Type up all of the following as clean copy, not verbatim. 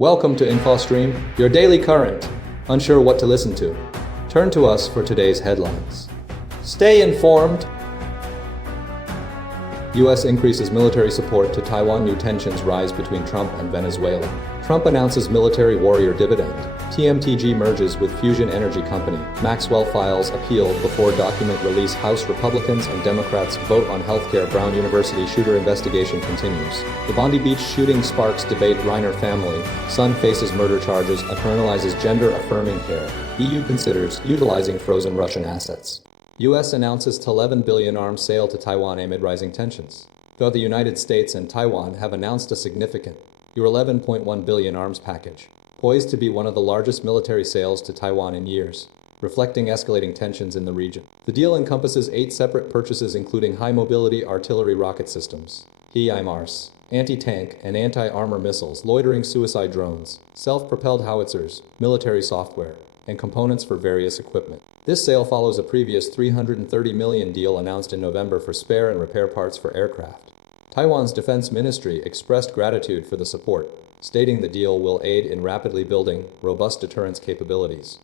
Welcome to InfoStream, your daily current. Unsure what to listen to? Turn to us for today's headlines. Stay informed. U.S. increases military support to Taiwan. New tensions rise between Trump and Venezuela. Trump announces military warrior Dividend. TMTG merges with fusion energy company. Maxwell files appeal before document release. House Republicans and Democrats vote on healthcare. Brown University shooter investigation continues. The Bondi beach shooting sparks debate. Reiner family. Son faces murder charges. Criminalizes gender-affirming care. EU considers utilizing frozen Russian assets. U.S. announces $11 billion arms sale to Taiwan amid rising tensions. Though the United States and Taiwan have announced a significant $11.1 billion arms package, poised to be one of the largest military sales to Taiwan in years, reflecting escalating tensions in the region. The deal encompasses 8 separate purchases including high-mobility artillery rocket systems, HIMARS, anti-tank and anti-armor missiles, loitering suicide drones, self-propelled howitzers, military software, and components for various equipment. This sale follows a previous $330 million deal announced in November for spare and repair parts for aircraft. Taiwan's defense ministry expressed gratitude for the support, stating the deal will aid in rapidly building robust deterrence capabilities.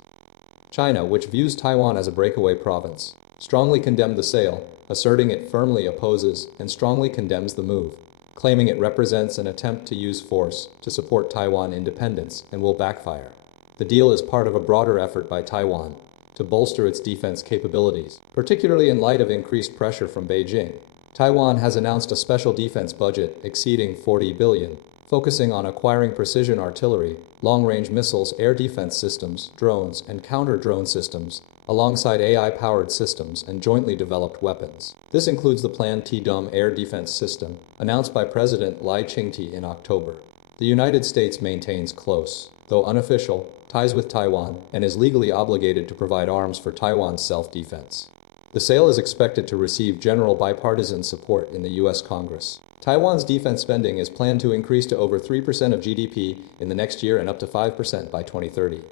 China, which views Taiwan as a breakaway province, strongly condemned the sale, asserting it firmly opposes and strongly condemns the move, claiming it represents an attempt to use force to support Taiwan independence and will backfire. The deal is part of a broader effort by Taiwan to bolster its defense capabilities, particularly in light of increased pressure from Beijing. Taiwan has announced a special defense budget exceeding $40 billion, focusing on acquiring precision artillery, long-range missiles, air defense systems, drones, and counter-drone systems, alongside AI-powered systems and jointly developed weapons. This includes the planned T-DOM air defense system, announced by President Lai Ching-te in October. The United States maintains close, though unofficial, ties with Taiwan and is legally obligated to provide arms for Taiwan's self-defense. The sale is expected to receive general bipartisan support in the U.S. Congress. Taiwan's defense spending is planned to increase to over 3% of GDP in the next year and up to 5% by 2030.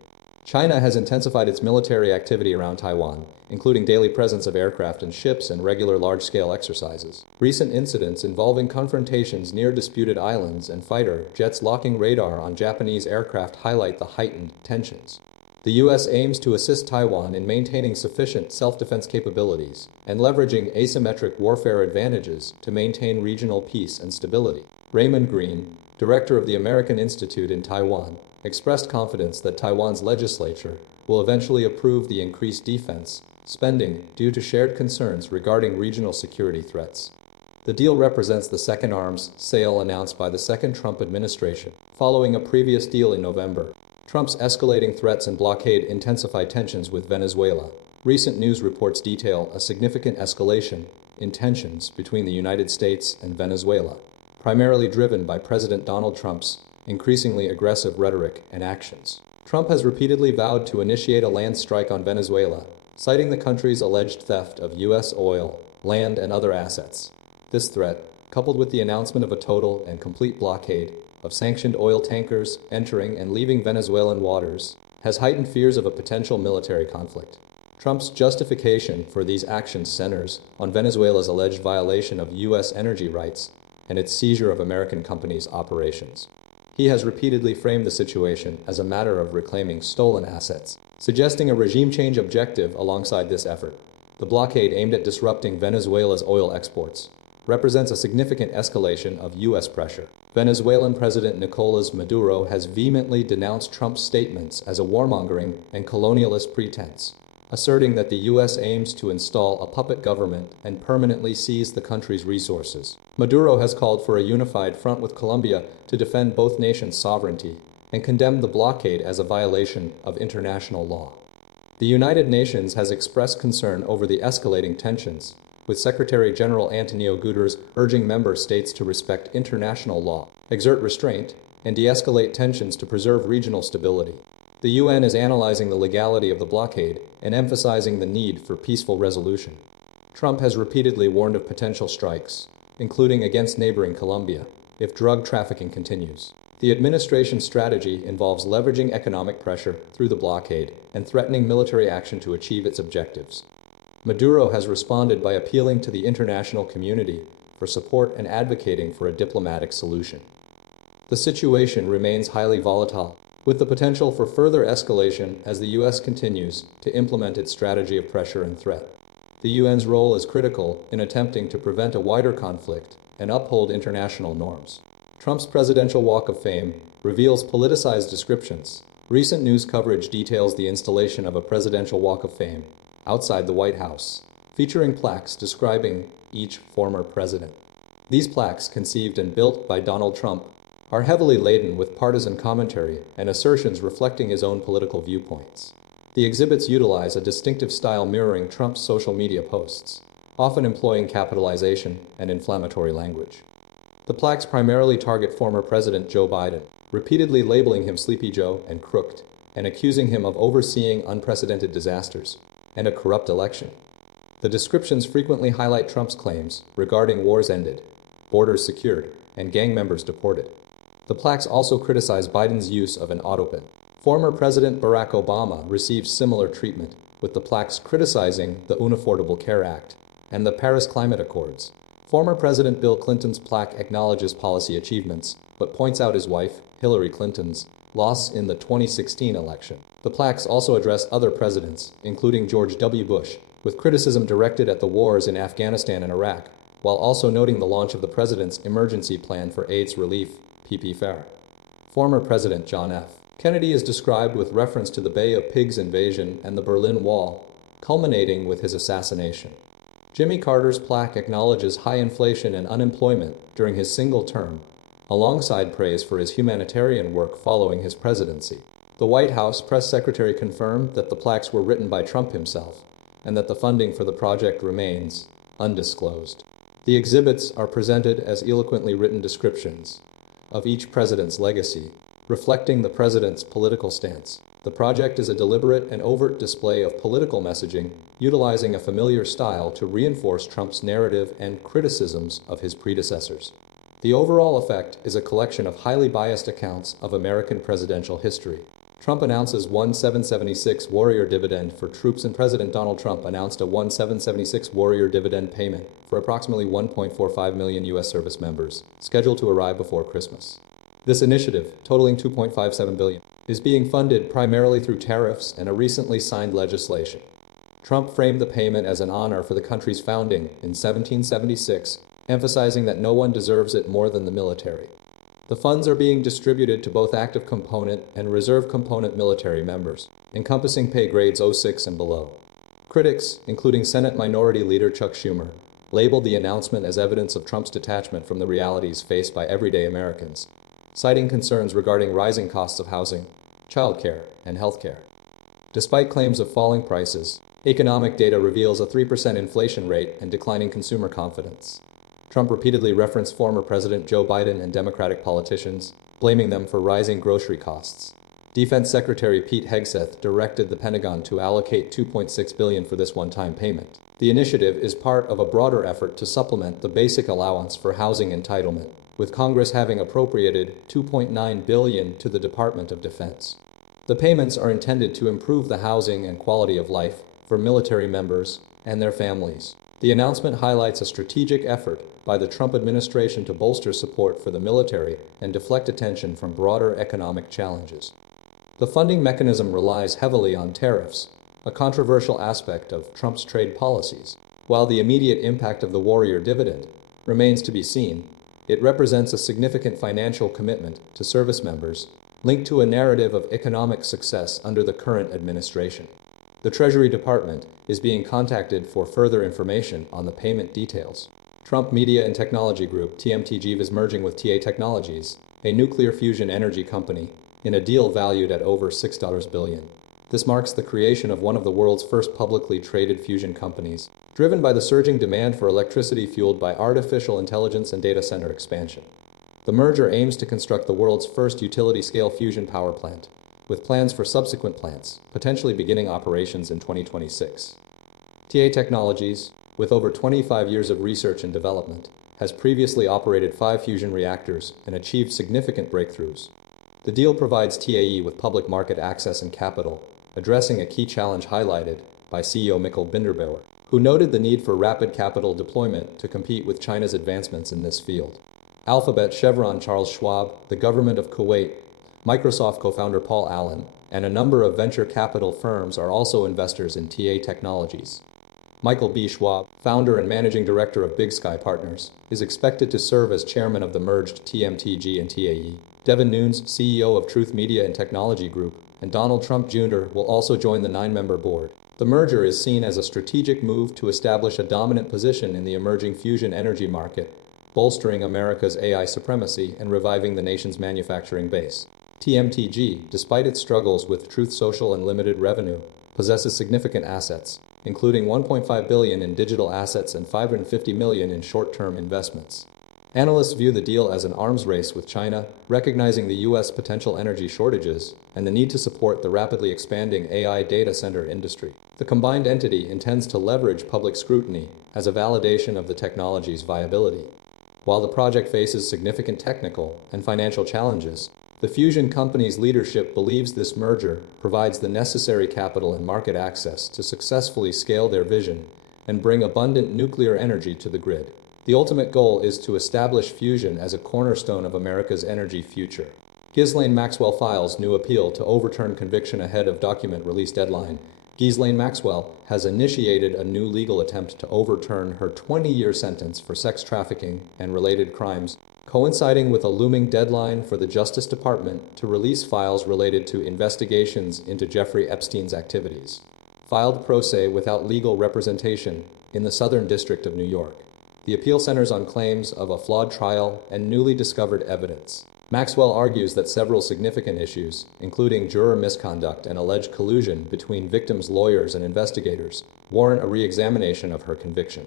China has intensified its military activity around Taiwan, including daily presence of aircraft and ships and regular large-scale exercises. Recent incidents involving confrontations near disputed islands and fighter jets locking radar on Japanese aircraft highlight the heightened tensions. The U.S. aims to assist Taiwan in maintaining sufficient self-defense capabilities and leveraging asymmetric warfare advantages to maintain regional peace and stability. Raymond Green, director of the American Institute in Taiwan, expressed confidence that Taiwan's legislature will eventually approve the increased defense spending due to shared concerns regarding regional security threats. The deal represents the second arms sale announced by the second Trump administration, following a previous deal in November. Trump's escalating threats and blockade intensify tensions with Venezuela. Recent news reports detail a significant escalation in tensions between the United States and Venezuela, primarily driven by President Donald Trump's increasingly aggressive rhetoric and actions. Trump has repeatedly vowed to initiate a land strike on Venezuela, citing the country's alleged theft of U.S. oil, land, and other assets. This threat, coupled with the announcement of a total and complete blockade of sanctioned oil tankers entering and leaving Venezuelan waters, has heightened fears of a potential military conflict. Trump's justification for these actions centers on Venezuela's alleged violation of U.S. energy rights and its seizure of American companies' operations. He has repeatedly framed the situation as a matter of reclaiming stolen assets, suggesting a regime change objective alongside this effort. The blockade aimed at disrupting Venezuela's oil exports represents a significant escalation of U.S. pressure. Venezuelan President Nicolás Maduro has vehemently denounced Trump's statements as a warmongering and colonialist pretense, asserting that the U.S. aims to install a puppet government and permanently seize the country's resources. Maduro has called for a unified front with Colombia to defend both nations' sovereignty and condemned the blockade as a violation of international law. The United Nations has expressed concern over the escalating tensions, with Secretary General Antonio Guterres urging member states to respect international law, exert restraint, and de-escalate tensions to preserve regional stability. The UN is analyzing the legality of the blockade and emphasizing the need for peaceful resolution. Trump has repeatedly warned of potential strikes, including against neighboring Colombia, if drug trafficking continues. The administration's strategy involves leveraging economic pressure through the blockade and threatening military action to achieve its objectives. Maduro has responded by appealing to the international community for support and advocating for a diplomatic solution. The situation remains highly volatile, with the potential for further escalation as the U.S. continues to implement its strategy of pressure and threat. The UN's role is critical in attempting to prevent a wider conflict and uphold international norms. Trump's presidential Walk of Fame reveals politicized descriptions. Recent news coverage details the installation of a presidential Walk of Fame outside the White House, featuring plaques describing each former president. These plaques, conceived and built by Donald Trump, are heavily laden with partisan commentary and assertions reflecting his own political viewpoints. The exhibits utilize a distinctive style mirroring Trump's social media posts, often employing capitalization and inflammatory language. The plaques primarily target former President Joe Biden, repeatedly labeling him Sleepy Joe and crooked, and accusing him of overseeing unprecedented disasters and a corrupt election. The descriptions frequently highlight Trump's claims regarding wars ended, borders secured, and gang members deported. The plaques also criticize Biden's use of an autopin. Former President Barack Obama received similar treatment, with the plaques criticizing the Unaffordable Care Act and the Paris Climate Accords. Former President Bill Clinton's plaque acknowledges policy achievements, but points out his wife, Hillary Clinton's, loss in the 2016 election. The plaques also address other presidents, including George W. Bush, with criticism directed at the wars in Afghanistan and Iraq, while also noting the launch of the president's Emergency Plan for AIDS Relief, PPFAR. Former President John F. Kennedy is described with reference to the Bay of Pigs invasion and the Berlin Wall, culminating with his assassination. Jimmy Carter's plaque acknowledges high inflation and unemployment during his single term, alongside praise for his humanitarian work following his presidency. The White House press secretary confirmed that the plaques were written by Trump himself, and that the funding for the project remains undisclosed. The exhibits are presented as eloquently written descriptions of each president's legacy, reflecting the president's political stance. The project is a deliberate and overt display of political messaging, utilizing a familiar style to reinforce Trump's narrative and criticisms of his predecessors. The overall effect is a collection of highly biased accounts of American presidential history. Trump announces 1,776 warrior dividend for troops, and President Donald Trump announced a 1,776 warrior dividend payment for approximately 1.45 million U.S. service members, scheduled to arrive before Christmas. This initiative, totaling $2.57 billion, is being funded primarily through tariffs and a recently signed legislation. Trump framed the payment as an honor for the country's founding in 1776, emphasizing that no one deserves it more than the military. The funds are being distributed to both active component and reserve component military members, encompassing pay grades 06 and below. Critics, including Senate Minority Leader Chuck Schumer, labeled the announcement as evidence of Trump's detachment from the realities faced by everyday Americans, citing concerns regarding rising costs of housing, childcare, and healthcare. Despite claims of falling prices, economic data reveals a 3% inflation rate and declining consumer confidence. Trump repeatedly referenced former President Joe Biden and Democratic politicians, blaming them for rising grocery costs. Defense Secretary Pete Hegseth directed the Pentagon to allocate $2.6 billion for this one-time payment. The initiative is part of a broader effort to supplement the basic allowance for housing entitlement, with Congress having appropriated $2.9 billion to the Department of Defense. The payments are intended to improve the housing and quality of life for military members and their families. The announcement highlights a strategic effort by the Trump administration to bolster support for the military and deflect attention from broader economic challenges. The funding mechanism relies heavily on tariffs, a controversial aspect of Trump's trade policies. While the immediate impact of the warrior dividend remains to be seen, it represents a significant financial commitment to service members, linked to a narrative of economic success under the current administration. The Treasury Department is being contacted for further information on the payment details. Trump Media and Technology Group, TMTG, is merging with TAE Technologies, a nuclear fusion energy company, in a deal valued at over $6 billion. This marks the creation of one of the world's first publicly traded fusion companies, driven by the surging demand for electricity fueled by artificial intelligence and data center expansion. The merger aims to construct the world's first utility-scale fusion power plant, with plans for subsequent plants, potentially beginning operations in 2026. TAE Technologies, with over 25 years of research and development, has previously operated 5 fusion reactors and achieved significant breakthroughs. The deal provides TAE with public market access and capital, addressing a key challenge highlighted by CEO Mikkel Binderbauer, who noted the need for rapid capital deployment to compete with China's advancements in this field. Alphabet, Chevron, Charles Schwab, the government of Kuwait, Microsoft co-founder Paul Allen, and a number of venture capital firms are also investors in TAE Technologies. Michael B. Schwab, founder and managing director of Big Sky Partners, is expected to serve as chairman of the merged TMTG and TAE. Devin Nunes, CEO of Truth Media and Technology Group, and Donald Trump Jr. will also join the 9-member board. The merger is seen as a strategic move to establish a dominant position in the emerging fusion energy market, bolstering America's AI supremacy and reviving the nation's manufacturing base. TMTG, despite its struggles with Truth Social and limited revenue, possesses significant assets, including $1.5 billion in digital assets and $550 million in short-term investments. Analysts view the deal as an arms race with China, recognizing the U.S. potential energy shortages and the need to support the rapidly expanding AI data center industry. The combined entity intends to leverage public scrutiny as a validation of the technology's viability. While the project faces significant technical and financial challenges, the fusion company's leadership believes this merger provides the necessary capital and market access to successfully scale their vision and bring abundant nuclear energy to the grid. The ultimate goal is to establish fusion as a cornerstone of America's energy future. Ghislaine Maxwell files new appeal to overturn conviction ahead of document release deadline. Ghislaine Maxwell has initiated a new legal attempt to overturn her 20-year sentence for sex trafficking and related crimes, coinciding with a looming deadline for the Justice Department to release files related to investigations into Jeffrey Epstein's activities. Filed pro se without legal representation in the Southern District of New York. The appeal centers on claims of a flawed trial and newly discovered evidence. Maxwell argues that several significant issues, including juror misconduct and alleged collusion between victims' lawyers and investigators, warrant a re-examination of her conviction.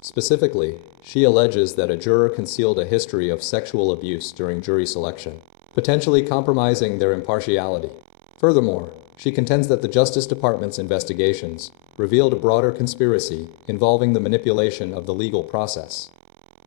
Specifically, she alleges that a juror concealed a history of sexual abuse during jury selection, potentially compromising their impartiality. Furthermore, she contends that the Justice Department's investigations revealed a broader conspiracy involving the manipulation of the legal process.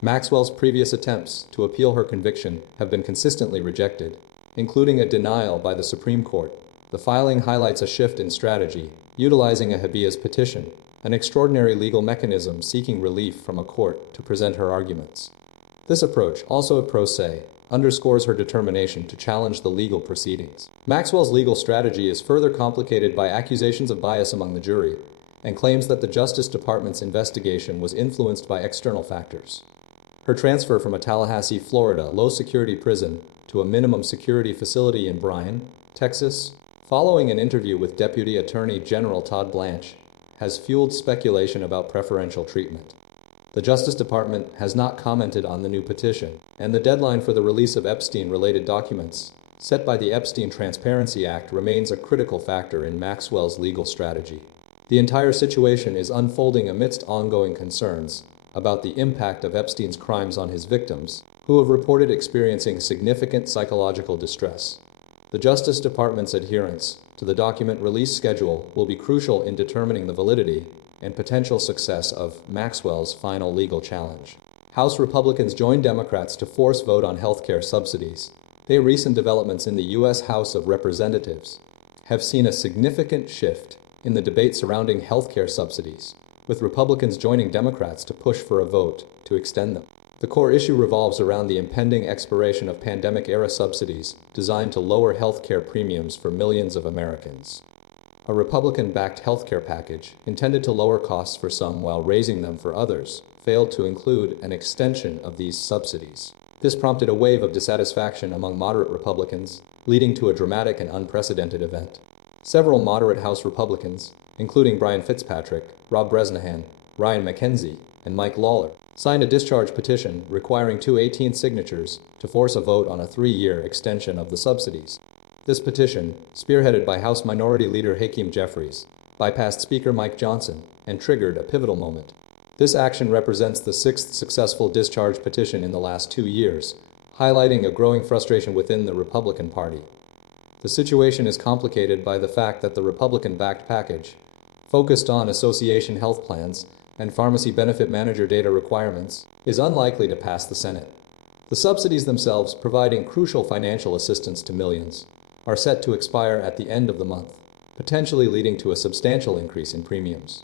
Maxwell's previous attempts to appeal her conviction have been consistently rejected, including a denial by the Supreme Court. The filing highlights a shift in strategy, utilizing a habeas petition, an extraordinary legal mechanism seeking relief from a court to present her arguments. This approach, also pro se, underscores her determination to challenge the legal proceedings. Maxwell's legal strategy is further complicated by accusations of bias among the jury, and claims that the Justice Department's investigation was influenced by external factors. Her transfer from a Tallahassee, Florida, low-security prison to a minimum security facility in Bryan, Texas, following an interview with Deputy Attorney General Todd Blanche, has fueled speculation about preferential treatment. The Justice Department has not commented on the new petition, and the deadline for the release of Epstein-related documents, set by the Epstein Transparency Act, remains a critical factor in Maxwell's legal strategy. The entire situation is unfolding amidst ongoing concerns about the impact of Epstein's crimes on his victims, who have reported experiencing significant psychological distress. The Justice Department's adherence to the document release schedule will be crucial in determining the validity and potential success of Maxwell's final legal challenge. House Republicans joined Democrats to force vote on healthcare subsidies. Recent developments in the U.S. House of Representatives have seen a significant shift in the debate surrounding healthcare subsidies, with Republicans joining Democrats to push for a vote to extend them. The core issue revolves around the impending expiration of pandemic-era subsidies designed to lower healthcare premiums for millions of Americans. A Republican-backed healthcare package, intended to lower costs for some while raising them for others, failed to include an extension of these subsidies. This prompted a wave of dissatisfaction among moderate Republicans, leading to a dramatic and unprecedented event. Several moderate House Republicans, including Brian Fitzpatrick, Rob Bresnahan, Ryan McKenzie, and Mike Lawler, signed a discharge petition requiring 218 signatures to force a vote on a 3-year extension of the subsidies. This petition, spearheaded by House Minority Leader Hakeem Jeffries, bypassed Speaker Mike Johnson and triggered a pivotal moment. This action represents the 6th successful discharge petition in the last 2 years, highlighting a growing frustration within the Republican Party. The situation is complicated by the fact that the Republican-backed package, focused on association health plans and pharmacy benefit manager data requirements, is unlikely to pass the Senate. The subsidies themselves, providing crucial financial assistance to millions, are set to expire at the end of the month, potentially leading to a substantial increase in premiums.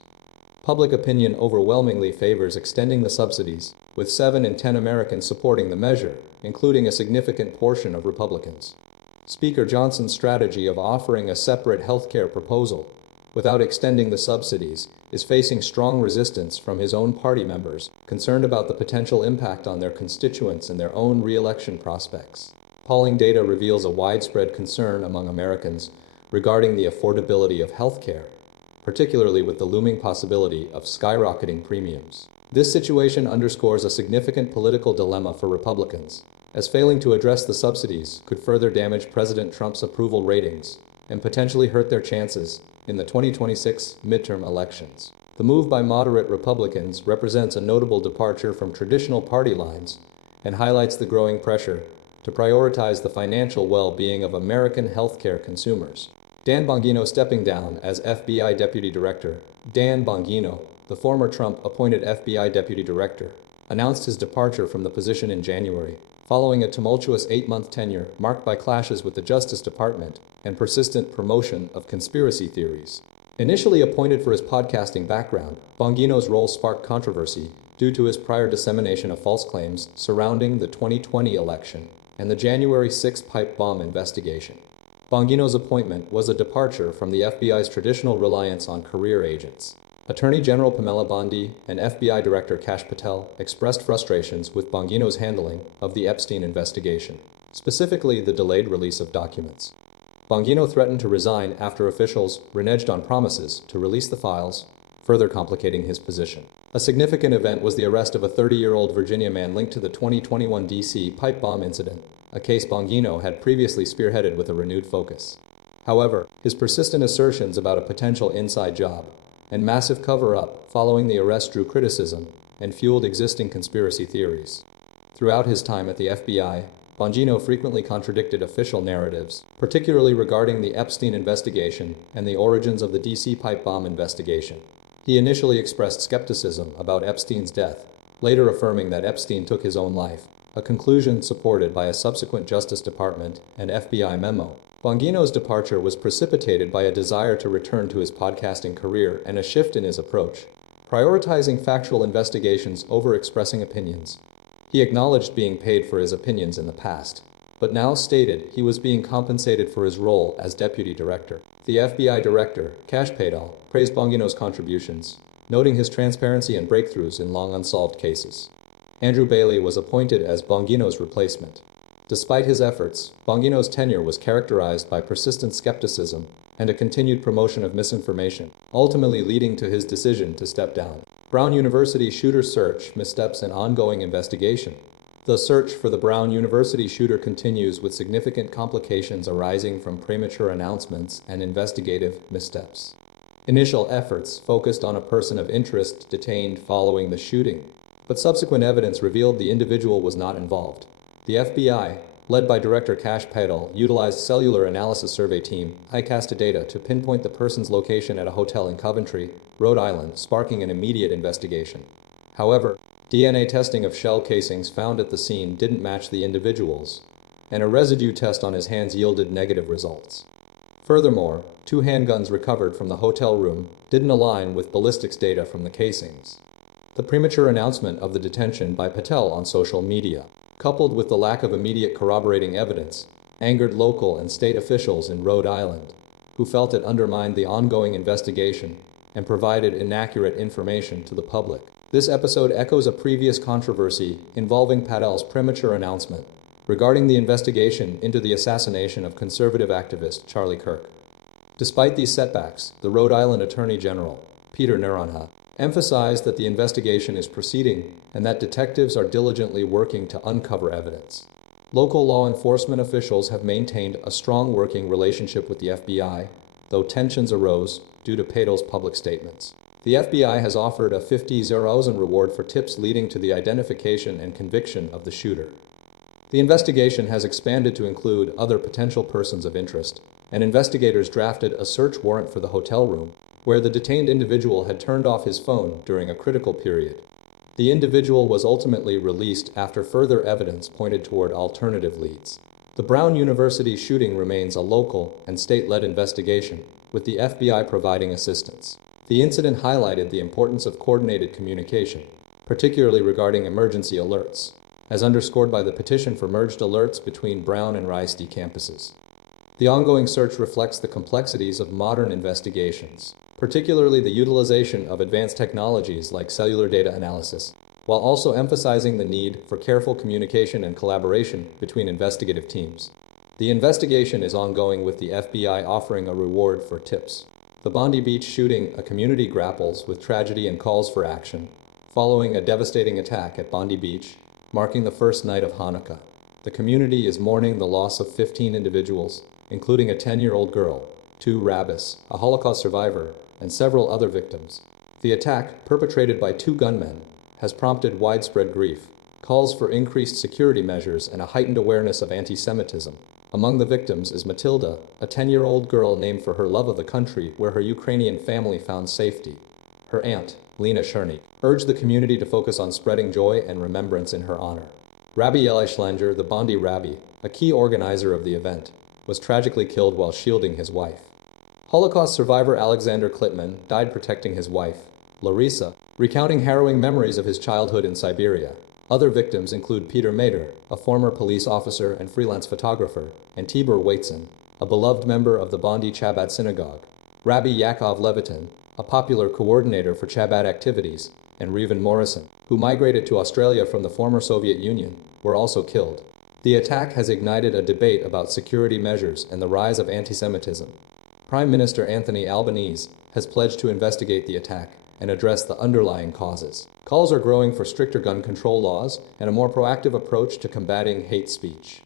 Public opinion overwhelmingly favors extending the subsidies, with 7 in 10 Americans supporting the measure, including a significant portion of Republicans. Speaker Johnson's strategy of offering a separate healthcare proposal, without extending the subsidies, is facing strong resistance from his own party members, concerned about the potential impact on their constituents and their own re-election prospects. Polling data reveals a widespread concern among Americans regarding the affordability of healthcare, particularly with the looming possibility of skyrocketing premiums. This situation underscores a significant political dilemma for Republicans, as failing to address the subsidies could further damage President Trump's approval ratings and potentially hurt their chances in the 2026 midterm elections. The move by moderate Republicans represents a notable departure from traditional party lines and highlights the growing pressure to prioritize the financial well-being of American healthcare consumers. Dan Bongino stepping down as FBI Deputy Director. Dan Bongino, the former Trump-appointed FBI Deputy Director, announced his departure from the position in January, following a tumultuous 8-month tenure marked by clashes with the Justice Department and persistent promotion of conspiracy theories. Initially appointed for his podcasting background, Bongino's role sparked controversy due to his prior dissemination of false claims surrounding the 2020 election and the January 6 pipe bomb investigation. Bongino's appointment was a departure from the FBI's traditional reliance on career agents. Attorney General Pamela Bondi and FBI Director Kash Patel expressed frustrations with Bongino's handling of the Epstein investigation, specifically the delayed release of documents. Bongino threatened to resign after officials reneged on promises to release the files, further complicating his position. A significant event was the arrest of a 30-year-old Virginia man linked to the 2021 D.C. pipe bomb incident, a case Bongino had previously spearheaded with a renewed focus. However, his persistent assertions about a potential inside job and massive cover-up following the arrest drew criticism and fueled existing conspiracy theories. Throughout his time at the FBI, Bongino frequently contradicted official narratives, particularly regarding the Epstein investigation and the origins of the D.C. pipe bomb investigation. He initially expressed skepticism about Epstein's death, later affirming that Epstein took his own life, a conclusion supported by a subsequent Justice Department and FBI memo. Bongino's departure was precipitated by a desire to return to his podcasting career and a shift in his approach, prioritizing factual investigations over expressing opinions. He acknowledged being paid for his opinions in the past, but now stated he was being compensated for his role as deputy director. The FBI director, Kash Patel, praised Bongino's contributions, noting his transparency and breakthroughs in long unsolved cases. Andrew Bailey was appointed as Bongino's replacement. Despite his efforts, Bongino's tenure was characterized by persistent skepticism and a continued promotion of misinformation, ultimately leading to his decision to step down. Brown University shooter search, missteps, and ongoing investigation. The search for the Brown University shooter continues with significant complications arising from premature announcements and investigative missteps. Initial efforts focused on a person of interest detained following the shooting, but subsequent evidence revealed the individual was not involved. The FBI, led by Director Kash Patel, utilized cellular analysis survey team ICASTA data to pinpoint the person's location at a hotel in Coventry, Rhode Island, sparking an immediate investigation. However, DNA testing of shell casings found at the scene didn't match the individual's, and a residue test on his hands yielded negative results. Furthermore, 2 handguns recovered from the hotel room didn't align with ballistics data from the casings. The premature announcement of the detention by Patel on social media, coupled with the lack of immediate corroborating evidence, angered local and state officials in Rhode Island, who felt it undermined the ongoing investigation and provided inaccurate information to the public. This episode echoes a previous controversy involving Patel's premature announcement regarding the investigation into the assassination of conservative activist Charlie Kirk. Despite these setbacks, the Rhode Island Attorney General, Peter Naranjo, emphasized that the investigation is proceeding and that detectives are diligently working to uncover evidence. Local law enforcement officials have maintained a strong working relationship with the FBI, though tensions arose due to Patel's public statements. The FBI has offered a 50,000 reward for tips leading to the identification and conviction of the shooter. The investigation has expanded to include other potential persons of interest, and investigators drafted a search warrant for the hotel room, where the detained individual had turned off his phone during a critical period. The individual was ultimately released after further evidence pointed toward alternative leads. The Brown University shooting remains a local and state-led investigation, with the FBI providing assistance. The incident highlighted the importance of coordinated communication, particularly regarding emergency alerts, as underscored by the petition for merged alerts between Brown and RISD campuses. The ongoing search reflects the complexities of modern investigations, particularly the utilization of advanced technologies like cellular data analysis, while also emphasizing the need for careful communication and collaboration between investigative teams. The investigation is ongoing, with the FBI offering a reward for tips. The Bondi Beach shooting, a community grapples with tragedy and calls for action, following a devastating attack at Bondi Beach, marking the first night of Hanukkah. The community is mourning the loss of 15 individuals, including a 10-year-old girl, 2 rabbis, a Holocaust survivor, and several other victims. The attack, perpetrated by 2 gunmen, has prompted widespread grief, calls for increased security measures, and a heightened awareness of anti-Semitism. Among the victims is Matilda, a 10-year-old girl named for her love of the country where her Ukrainian family found safety. Her aunt, Lena Cherny, urged the community to focus on spreading joy and remembrance in her honor. Rabbi Eli Schlanger, the Bondi rabbi, a key organizer of the event, was tragically killed while shielding his wife. Holocaust survivor Alexander Klitman died protecting his wife, Larissa, recounting harrowing memories of his childhood in Siberia. Other victims include Peter Mader, a former police officer and freelance photographer, and Tibor Waitzen, a beloved member of the Bondi Chabad synagogue. Rabbi Yaakov Levitin, a popular coordinator for Chabad activities, and Reuven Morrison, who migrated to Australia from the former Soviet Union, were also killed. The attack has ignited a debate about security measures and the rise of anti-Semitism. Prime Minister Anthony Albanese has pledged to investigate the attack and address the underlying causes. Calls are growing for stricter gun control laws and a more proactive approach to combating hate speech.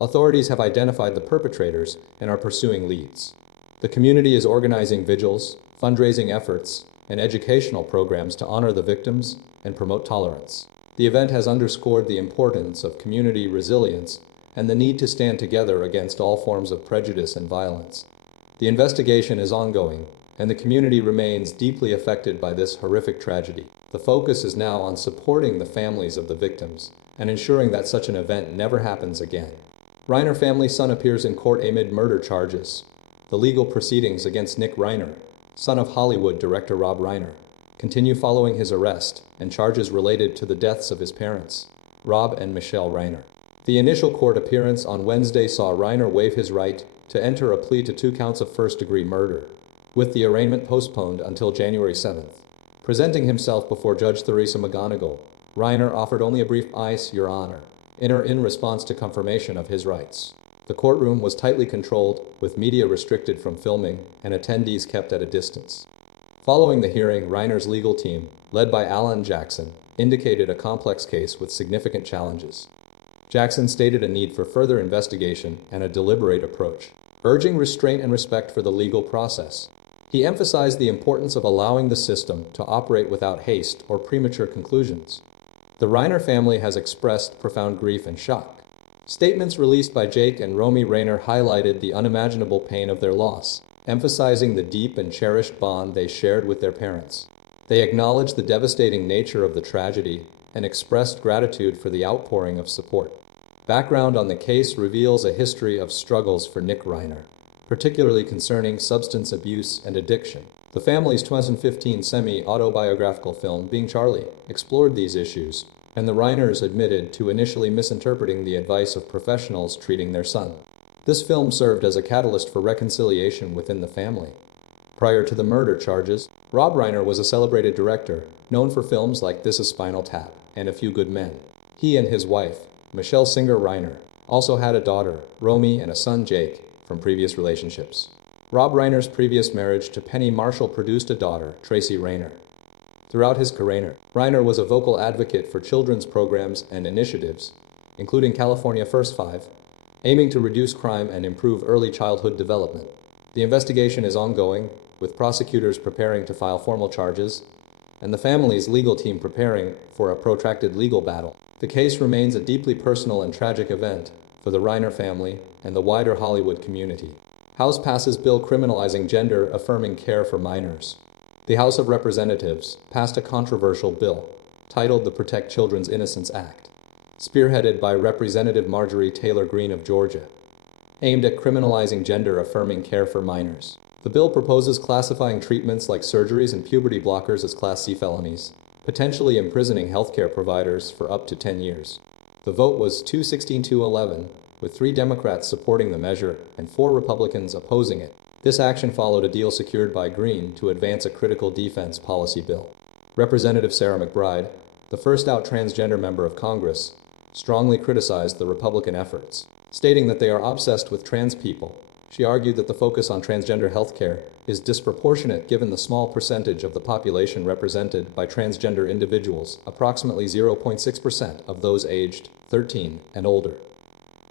Authorities have identified the perpetrators and are pursuing leads. The community is organizing vigils, fundraising efforts, and educational programs to honor the victims and promote tolerance. The event has underscored the importance of community resilience and the need to stand together against all forms of prejudice and violence. The investigation is ongoing, and the community remains deeply affected by this horrific tragedy. The focus is now on supporting the families of the victims and ensuring that such an event never happens again. Reiner family's son appears in court amid murder charges. The legal proceedings against Nick Reiner, son of Hollywood director Rob Reiner, continue following his arrest and charges related to the deaths of his parents, Rob and Michelle Reiner. The initial court appearance on Wednesday saw Reiner waive his right to enter a plea to 2 counts of first-degree murder, with the arraignment postponed until January 7th. Presenting himself before Judge Theresa McGonigal, Reiner offered only a brief "Ice, Your Honor," in response to confirmation of his rights. The courtroom was tightly controlled, with media restricted from filming and attendees kept at a distance. Following the hearing, Reiner's legal team, led by Alan Jackson, indicated a complex case with significant challenges. Jackson stated a need for further investigation and a deliberate approach, urging restraint and respect for the legal process. He emphasized the importance of allowing the system to operate without haste or premature conclusions. The Reiner family has expressed profound grief and shock. Statements released by Jake and Romy Reiner highlighted the unimaginable pain of their loss, emphasizing the deep and cherished bond they shared with their parents. They acknowledged the devastating nature of the tragedy and expressed gratitude for the outpouring of support. Background on the case reveals a history of struggles for Nick Reiner, particularly concerning substance abuse and addiction. The family's 2015 semi-autobiographical film, Being Charlie, explored these issues, and the Reiners admitted to initially misinterpreting the advice of professionals treating their son. This film served as a catalyst for reconciliation within the family. Prior to the murder charges, Rob Reiner was a celebrated director, known for films like This Is Spinal Tap and A Few Good Men. He and his wife, Michelle Singer Reiner, also had a daughter, Romy, and a son, Jake, from previous relationships. Rob Reiner's previous marriage to Penny Marshall produced a daughter, Tracy Reiner. Throughout his career, Reiner was a vocal advocate for children's programs and initiatives, including California First 5, aiming to reduce crime and improve early childhood development. The investigation is ongoing, with prosecutors preparing to file formal charges, and the family's legal team preparing for a protracted legal battle. The case remains a deeply personal and tragic event for the Reiner family and the wider Hollywood community. House passes bill criminalizing gender-affirming care for minors. The House of Representatives passed a controversial bill titled the Protect Children's Innocence Act, spearheaded by Representative Marjorie Taylor Greene of Georgia, aimed at criminalizing gender-affirming care for minors. The bill proposes classifying treatments like surgeries and puberty blockers as Class C felonies, potentially imprisoning healthcare providers for up to 10 years. The vote was 216-11, with 3 Democrats supporting the measure and 4 Republicans opposing it. This action followed a deal secured by Green to advance a critical defense policy bill. Representative Sarah McBride, the first-out transgender member of Congress, strongly criticized the Republican efforts, stating that they are obsessed with trans people. She argued that the focus on transgender healthcare is disproportionate given the small percentage of the population represented by transgender individuals, approximately 0.6% of those aged 13 and older.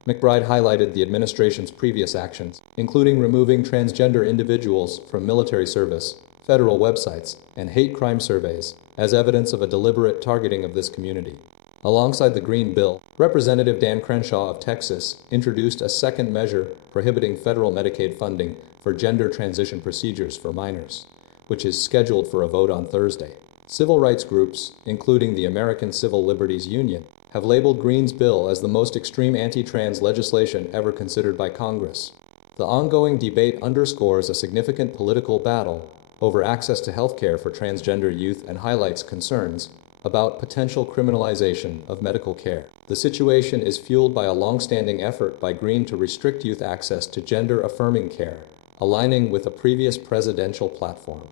McBride highlighted the administration's previous actions, including removing transgender individuals from military service, federal websites, and hate crime surveys, as evidence of a deliberate targeting of this community. Alongside the Green bill, Representative Dan Crenshaw of Texas introduced a second measure prohibiting federal Medicaid funding for gender transition procedures for minors, which is scheduled for a vote on Thursday. Civil rights groups, including the American Civil Liberties Union, have labeled Green's bill as the most extreme anti-trans legislation ever considered by Congress. The ongoing debate underscores a significant political battle over access to health care for transgender youth and highlights concerns about potential criminalization of medical care. The situation is fueled by a long-standing effort by Green to restrict youth access to gender-affirming care, aligning with a previous presidential platform.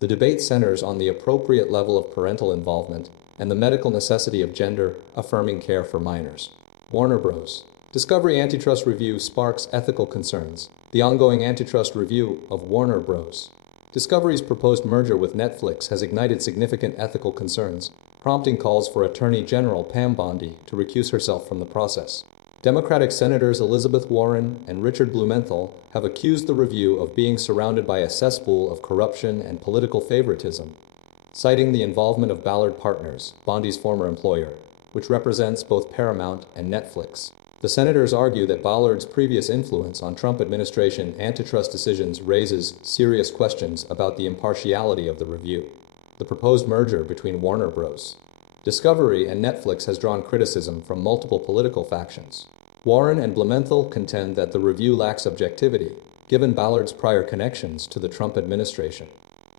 The debate centers on the appropriate level of parental involvement and the medical necessity of gender-affirming care for minors. Warner Bros. Discovery antitrust review sparks ethical concerns. The ongoing antitrust review of Warner Bros. Discovery's proposed merger with Netflix has ignited significant ethical concerns, prompting calls for Attorney General Pam Bondi to recuse herself from the process. Democratic Senators Elizabeth Warren and Richard Blumenthal have accused the review of being surrounded by a cesspool of corruption and political favoritism, citing the involvement of Ballard Partners, Bondi's former employer, which represents both Paramount and Netflix. The senators argue that Ballard's previous influence on Trump administration antitrust decisions raises serious questions about the impartiality of the review. The proposed merger between Warner Bros. Discovery and Netflix has drawn criticism from multiple political factions. Warren and Blumenthal contend that the review lacks objectivity, given Ballard's prior connections to the Trump administration.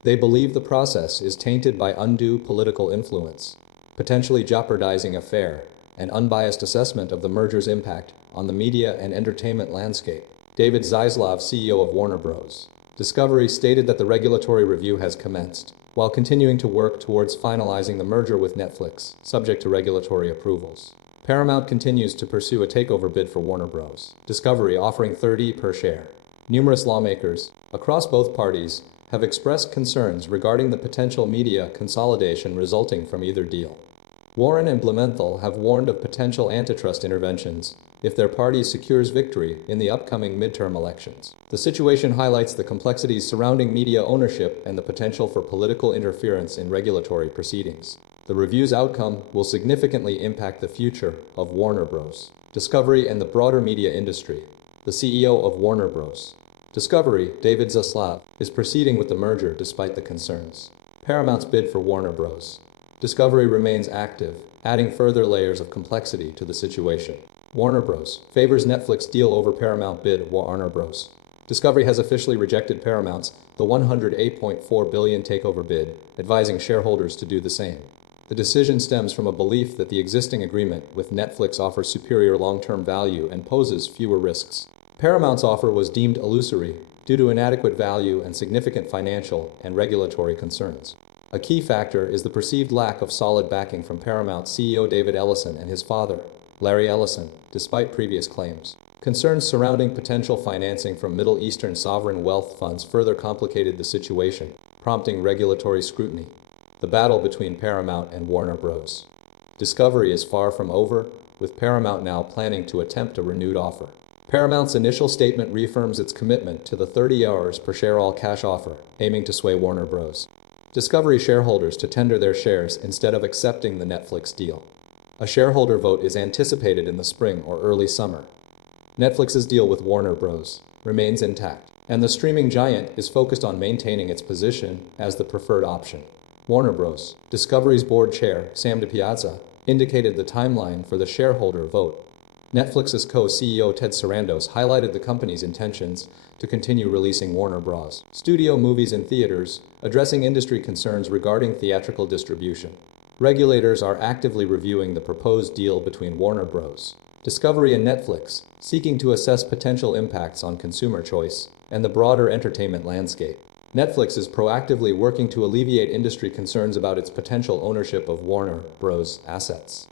They believe the process is tainted by undue political influence, potentially jeopardizing a fair and unbiased assessment of the merger's impact on the media and entertainment landscape. David Zaslav, CEO of Warner Bros. Discovery, stated that the regulatory review has commenced, while continuing to work towards finalizing the merger with Netflix, subject to regulatory approvals. Paramount continues to pursue a takeover bid for Warner Bros. Discovery, offering $30 per share. Numerous lawmakers across both parties have expressed concerns regarding the potential media consolidation resulting from either deal. Warren and Blumenthal have warned of potential antitrust interventions if their party secures victory in the upcoming midterm elections. The situation highlights the complexities surrounding media ownership and the potential for political interference in regulatory proceedings. The review's outcome will significantly impact the future of Warner Bros. Discovery and the broader media industry. The CEO of Warner Bros. Discovery, David Zaslav, is proceeding with the merger despite the concerns. Paramount's bid for Warner Bros. Discovery remains active, adding further layers of complexity to the situation. Warner Bros. Favors Netflix deal over Paramount bid. Warner Bros. Discovery has officially rejected Paramount's the $108.4 billion takeover bid, advising shareholders to do the same. The decision stems from a belief that the existing agreement with Netflix offers superior long-term value and poses fewer risks. Paramount's offer was deemed illusory due to inadequate value and significant financial and regulatory concerns. A key factor is the perceived lack of solid backing from Paramount CEO David Ellison and his father, Larry Ellison, despite previous claims. Concerns surrounding potential financing from Middle Eastern sovereign wealth funds further complicated the situation, prompting regulatory scrutiny. The battle between Paramount and Warner Bros. Discovery is far from over, with Paramount now planning to attempt a renewed offer. Paramount's initial statement reaffirms its commitment to the $30 per share all-cash offer, aiming to sway Warner Bros. Discovery shareholders to tender their shares instead of accepting the Netflix deal. A shareholder vote is anticipated in the spring or early summer. Netflix's deal with Warner Bros. Remains intact, and the streaming giant is focused on maintaining its position as the preferred option. Warner Bros. Discovery's board chair, Sam DiPiazza, indicated the timeline for the shareholder vote. Netflix's co-CEO Ted Sarandos highlighted the company's intentions to continue releasing Warner Bros. Studio movies in theaters, addressing industry concerns regarding theatrical distribution. Regulators are actively reviewing the proposed deal between Warner Bros. Discovery and Netflix, seeking to assess potential impacts on consumer choice and the broader entertainment landscape. Netflix is proactively working to alleviate industry concerns about its potential ownership of Warner Bros. Assets.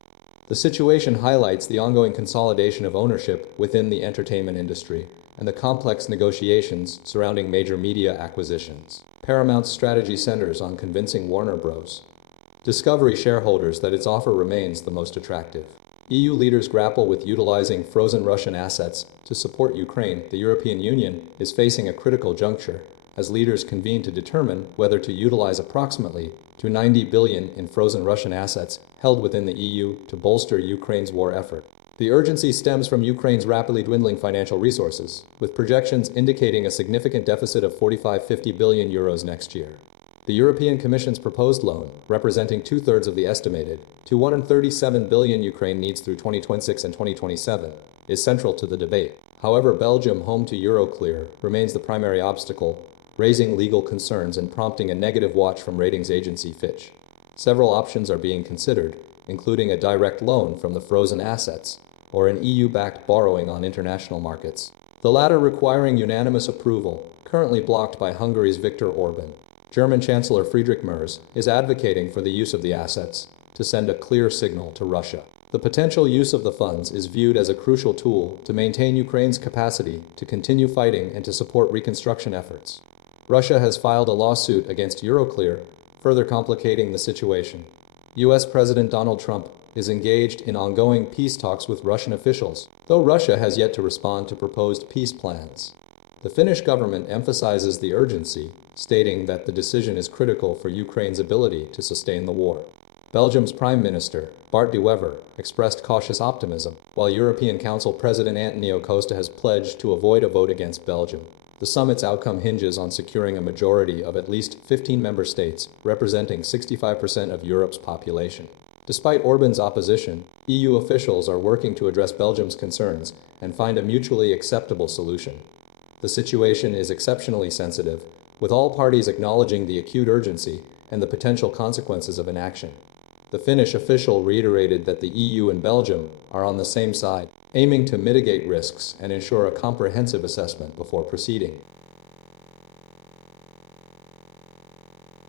The situation highlights the ongoing consolidation of ownership within the entertainment industry and the complex negotiations surrounding major media acquisitions. Paramount's strategy centers on convincing Warner Bros. Discovery shareholders that its offer remains the most attractive. EU leaders grapple with utilizing frozen Russian assets to support Ukraine. The European Union is facing a critical juncture as leaders convene to determine whether to utilize approximately $90 billion in frozen Russian assets held within the EU to bolster Ukraine's war effort. The urgency stems from Ukraine's rapidly dwindling financial resources, with projections indicating a significant deficit of 45–50 billion euros next year. The European Commission's proposed loan, representing two-thirds of the estimated $237 billion Ukraine needs through 2026 and 2027, is central to the debate. However, Belgium, home to Euroclear, remains the primary obstacle, raising legal concerns and prompting a negative watch from ratings agency Fitch. Several options are being considered, including a direct loan from the frozen assets or an EU-backed borrowing on international markets, the latter requiring unanimous approval, currently blocked by Hungary's Viktor Orban. German Chancellor Friedrich Merz is advocating for the use of the assets to send a clear signal to Russia. The potential use of the funds is viewed as a crucial tool to maintain Ukraine's capacity to continue fighting and to support reconstruction efforts. Russia has filed a lawsuit against Euroclear, further complicating the situation. U.S. President Donald Trump is engaged in ongoing peace talks with Russian officials, though Russia has yet to respond to proposed peace plans. The Finnish government emphasizes the urgency, stating that the decision is critical for Ukraine's ability to sustain the war. Belgium's Prime Minister, Bart de Wever, expressed cautious optimism, while European Council President Antonio Costa has pledged to avoid a vote against Belgium. The summit's outcome hinges on securing a majority of at least 15 member states, representing 65% of Europe's population. Despite Orban's opposition, EU officials are working to address Belgium's concerns and find a mutually acceptable solution. The situation is exceptionally sensitive, with all parties acknowledging the acute urgency and the potential consequences of inaction. The Finnish official reiterated that the EU and Belgium are on the same side, aiming to mitigate risks and ensure a comprehensive assessment before proceeding.